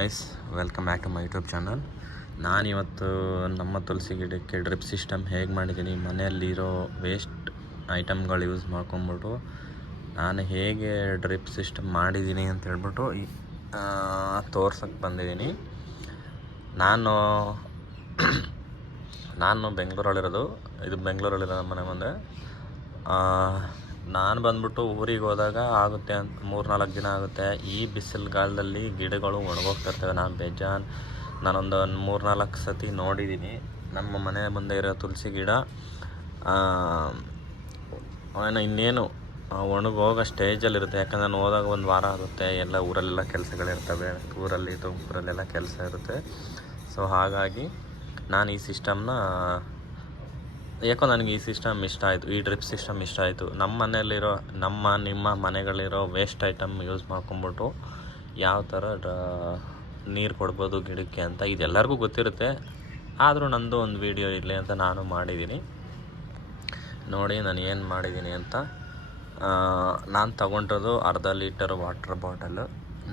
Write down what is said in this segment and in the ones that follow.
Guys, welcome back to my YouTube channel. ನಾನಿವತ್ತು ನಮ್ಮ ತುಳಸಿ ಗಿಡಕ್ಕೆ ಡ್ರಿಪ್ ಸಿಸ್ಟಮ್ ಹೇಗೆ ಮಾಡಿದ್ದೀನಿ, ಮನೆಯಲ್ಲಿರೋ ವೇಸ್ಟ್ ಐಟಮ್ಗಳು ಯೂಸ್ ಮಾಡ್ಕೊಂಬಿಟ್ಟು ನಾನು ಹೇಗೆ ಡ್ರಿಪ್ ಸಿಸ್ಟಮ್ ಮಾಡಿದ್ದೀನಿ ಅಂತ ಹೇಳ್ಬಿಟ್ಟು ತೋರ್ಸೋಕ್ಕೆ ಬಂದಿದ್ದೀನಿ. ನಾನು ಬೆಂಗಳೂರಲ್ಲಿರೋದು. ಇದು ಬೆಂಗಳೂರಲ್ಲಿರೋ ನಮ್ಮ ಮನೆ ಮುಂದೆ. ನಾನು ಬಂದ್ಬಿಟ್ಟು ಊರಿಗೆ ಹೋದಾಗ ಆಗುತ್ತೆ ಅಂತ 3-4 ದಿನ ಆಗುತ್ತೆ. ಈ ಬಿಸಿಲುಗಾಲದಲ್ಲಿ ಗಿಡಗಳು ಒಣಗೋಗ್ತಿರ್ತವೆ. ನಾನೊಂದು 3-4 ಸತಿ ನೋಡಿದ್ದೀನಿ. ನಮ್ಮ ಮನೆ ಮುಂದೆ ಇರೋ ತುಳಸಿ ಗಿಡ ಇನ್ನೇನು ಒಣಗೋಗೋ ಸ್ಟೇಜಲ್ಲಿರುತ್ತೆ. ಯಾಕಂದರೆ ನಾನು ಹೋದಾಗ 1 ವಾರ ಆಗುತ್ತೆ. ಎಲ್ಲ ಊರಲ್ಲೆಲ್ಲ ಕೆಲಸಗಳಿರ್ತವೆ, ತುಮಕೂರಲ್ಲೆಲ್ಲ ಕೆಲಸ ಇರುತ್ತೆ. ಸೊ ಹಾಗಾಗಿ ನಾನು ಈ ಸಿಸ್ಟಮ್ನ ನನಗೆ ಈ ಸಿಸ್ಟಮ್ ಇಷ್ಟ ಆಯಿತು. ಈ ಡ್ರಿಪ್ ಸಿಸ್ಟಮ್ ಇಷ್ಟ ಆಯಿತು. ನಿಮ್ಮ ಮನೆಗಳಿರೋ ವೇಸ್ಟ್ ಐಟಮ್ ಯೂಸ್ ಮಾಡ್ಕೊಂಬಿಟ್ಟು ಯಾವ ಥರ ನೀರು ಕೊಡ್ಬೋದು ಗಿಡಕ್ಕೆ ಅಂತ ಇದೆಲ್ಲರಿಗೂ ಗೊತ್ತಿರುತ್ತೆ. ಆದರೂ ನಂದು ಒಂದು ವಿಡಿಯೋ ಇರಲಿ ಅಂತ ನಾನು ಮಾಡಿದ್ದೀನಿ. ನೋಡಿ ನಾನು ಏನು ಮಾಡಿದ್ದೀನಿ ಅಂತ. ನಾನು ತಗೊಂಡಿರೋದು 1/2 ಲೀಟರ್ ವಾಟರ್ ಬಾಟಲು.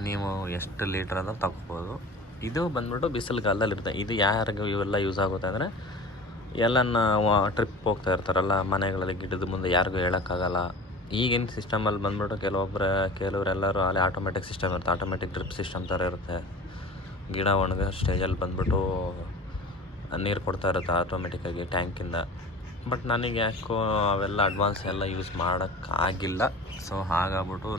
ನೀವು ಎಷ್ಟು ಲೀಟ್ರ್ ಅಂತ ತಗೋಬೋದು. ಇದು ಬಂದ್ಬಿಟ್ಟು ಬಿಸಿಲುಗಾಲದಲ್ಲಿರುತ್ತೆ. ಇದು ಯಾರಿಗೂ ಇವೆಲ್ಲ ಯೂಸ್ ಆಗುತ್ತೆ ಅಂದರೆ ಎಲ್ಲನ್ನ ಟ್ರಿಪ್ ಹೋಗ್ತಾ ಇರ್ತಾರಲ್ಲ, ಮನೆಗಳಲ್ಲಿ ಗಿಡದ ಮುಂದೆ ಯಾರಿಗೂ ಹೇಳೋಕ್ಕಾಗಲ್ಲ. ಈಗಿನ ಸಿಸ್ಟಮಲ್ಲಿ ಬಂದ್ಬಿಟ್ಟು ಕೆಲವರೆಲ್ಲರೂ ಅಲ್ಲಿ ಆಟೋಮೆಟಿಕ್ ಸಿಸ್ಟಮ್ ಇರುತ್ತೆ. ಆಟೋಮೆಟಿಕ್ ಡ್ರಿಪ್ ಸಿಸ್ಟಮ್ ಥರ ಇರುತ್ತೆ. ಗಿಡ ಒಣಗೋ ಸ್ಟೇಜಲ್ಲಿ ಬಂದ್ಬಿಟ್ಟು ನೀರು ಕೊಡ್ತಾ ಇರುತ್ತೆ ಆಟೋಮೆಟಿಕ್ಕಾಗಿ ಟ್ಯಾಂಕಿಂದ. ಬಟ್ ನನಗೆ ಯಾಕೋ ಅವೆಲ್ಲ ಅಡ್ವಾನ್ಸ್ ಎಲ್ಲ ಯೂಸ್ ಮಾಡೋಕ್ಕಾಗಿಲ್ಲ. ಸೊ ಹಾಗಾಗ್ಬಿಟ್ಟು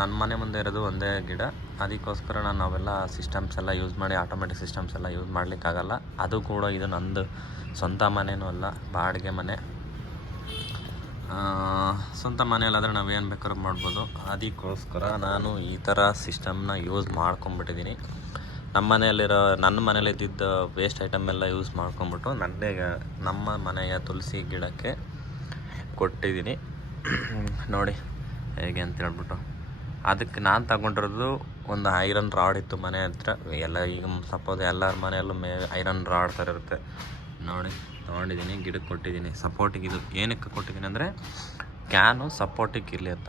ನನ್ನ ಮನೆ ಮುಂದೆ ಇರೋದು ಒಂದೇ ಗಿಡ. ಅದಕ್ಕೋಸ್ಕರ ನಾನು ಅವೆಲ್ಲ ಸಿಸ್ಟಮ್ಸ್ ಎಲ್ಲ ಯೂಸ್ ಮಾಡಿ ಆಟೋಮೆಟಿಕ್ ಸಿಸ್ಟಮ್ಸ್ ಎಲ್ಲ ಯೂಸ್ ಮಾಡಲಿಕ್ಕಾಗಲ್ಲ. ಅದು ಕೂಡ ಇದು ನಂದು ಸ್ವಂತ ಮನೆಯೂ ಅಲ್ಲ, ಬಾಡಿಗೆ ಮನೆ. ಸ್ವಂತ ಮನೆಯಲ್ಲಾದರೆ ನಾವೇನು ಬೇಕಾದ್ರೂ ಮಾಡ್ಬೋದು. ಅದಕ್ಕೋಸ್ಕರ ನಾನು ಈ ಥರ ಸಿಸ್ಟಮ್ನ ಯೂಸ್ ಮಾಡ್ಕೊಂಬಿಟ್ಟಿದ್ದೀನಿ. ನನ್ನ ಮನೇಲಿದ್ದಿದ್ದ ವೇಸ್ಟ್ ಐಟಮ್ ಎಲ್ಲ ಯೂಸ್ ಮಾಡ್ಕೊಂಬಿಟ್ಟು ನಮ್ಮ ಮನೆಯ ತುಳಸಿ ಗಿಡಕ್ಕೆ ಕೊಟ್ಟಿದ್ದೀನಿ. ನೋಡಿ ಹೇಗೆ ಅಂತ ಹೇಳ್ಬಿಟ್ಟು. ಅದಕ್ಕೆ ನಾನು ತಗೊಂಡಿರೋದು ಒಂದು ಐರನ್ ರಾಡ್ ಇತ್ತು ಮನೆ ಹತ್ರ. ಈಗ ಸಪೋಸ್ ಎಲ್ಲರ ಮನೆಯಲ್ಲೂ ಐರನ್ ರಾಡ್ ಥರ ಇರುತ್ತೆ. ನೋಡಿ ತೊಗೊಂಡಿದ್ದೀನಿ, ಗಿಡಕ್ಕೆ ಕೊಟ್ಟಿದ್ದೀನಿ. ಸಪೋರ್ಟಿಗೆ ಇದು ಏನಕ್ಕೆ ಕೊಟ್ಟಿದ್ದೀನಿ ಅಂದರೆ ಕ್ಯಾನು ಸಪೋರ್ಟಿಗೆ ಇರಲಿ ಅಂತ.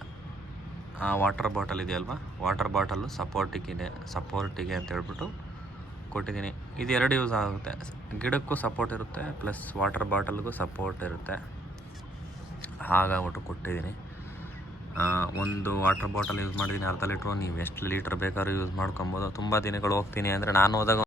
ವಾಟರ್ ಬಾಟಲ್ ಇದೆಯಲ್ವ, ವಾಟರ್ ಬಾಟಲು ಸಪೋರ್ಟಿಗೆ ಅಂತ ಹೇಳ್ಬಿಟ್ಟು ಕೊಟ್ಟಿದ್ದೀನಿ. ಇದು 2 ಯೂಸ್ ಆಗುತ್ತೆ. ಗಿಡಕ್ಕೂ ಸಪೋರ್ಟ್ ಇರುತ್ತೆ, ಪ್ಲಸ್ ವಾಟರ್ ಬಾಟಲ್ಗೂ ಸಪೋರ್ಟ್ ಇರುತ್ತೆ. ಹಾಗಾಗ್ಬಿಟ್ಟು ಕೊಟ್ಟಿದ್ದೀನಿ. ಒಂದು ವಾಟರ್ ಬಾಟಲ್ ಯೂಸ್ ಮಾಡಿದ್ದೀನಿ 1/2 ಲೀಟ್ರು. ನೀವು ಎಷ್ಟು ಲೀಟ್ರ್ ಬೇಕಾದ್ರೂ ಯೂಸ್ ಮಾಡ್ಕೊಬೋದು. ತುಂಬ ದಿನಗಳು ಹೋಗ್ತೀನಿ ಅಂದರೆ ನಾನು ಹೋದಾಗ